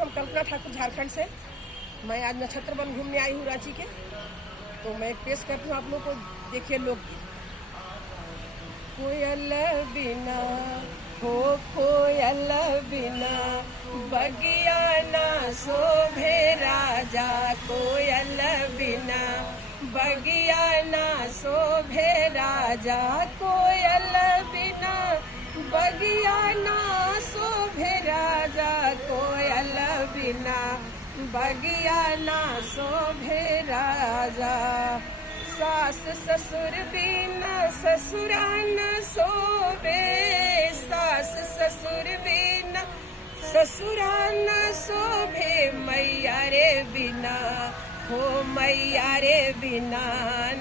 हम कल्पना ठाकुर झारखंड से। मैं आज नक्षत्र वन घूमने आई हूँ रांची के। तो मैं पेश करती हूँ आप लोग को। देखिए लोकगीत। कोयल बिना हो कोयल बिना बगिया ना शोभे राजा, कोयल बिना बगिया ना शोभे राजा, कोयल बिना बगिया ना शोभे राजा, कोयल बिना बगिया ना शोभे राजा। सास ससुर बिना ससुरा न शोभे, सास ससुर बिना ससुरा न शोभे, मैया रे बिना हो मैया रे बिना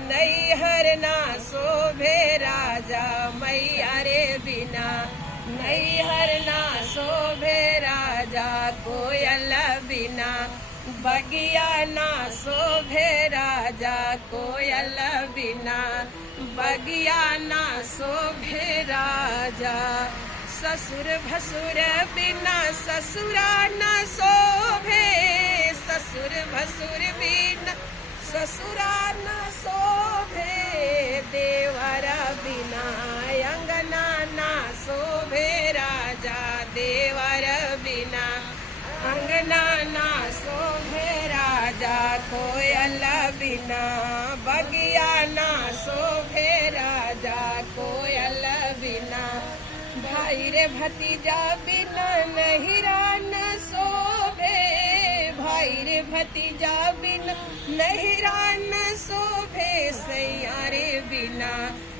नैहर ना शोभे राजा, मैया रे बिना नैहर ना शोभे राजा, कोयल बिना बगिया ना शोभे राजा, कोयल बिना बगिया ना शोभे राजा। ससुर भसुर बिना ससुरा न शोभे, ससुर भसुर बिना ससुरा न शोभे, देवर बिना अंगना ना शोभे राजा, देवर बिना अंगना ना शोभे राजा, कोयल बिना बगिया ना शोभे राजा, कोयल बिना भाई रे भतीजा बिना नहिरा न शोभे, भाई रे भतीजा बिना नहिरा न शोभे, सैया रे बिना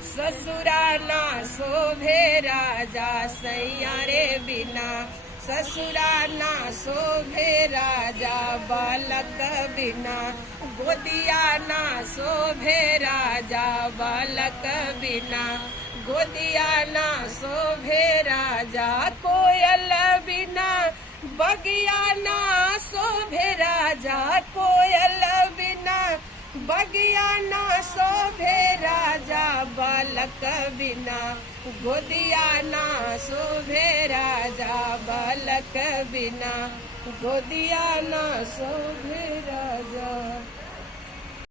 ससुरा ना शोभे राजा, सैया रे बिना ससुरा ना शोभे राजा, बालक बिना गोदिया ना शोभे राजा, बालक बिना गोदिया ना शोभे राजा, कोयल बिना बगिया ना शोभे राजा, कोयल बिना बगिया ना शोभे राजा, बालक बिना गोदिया ना शोभे राजा, बालक बिना गोदिया ना शोभे राजा।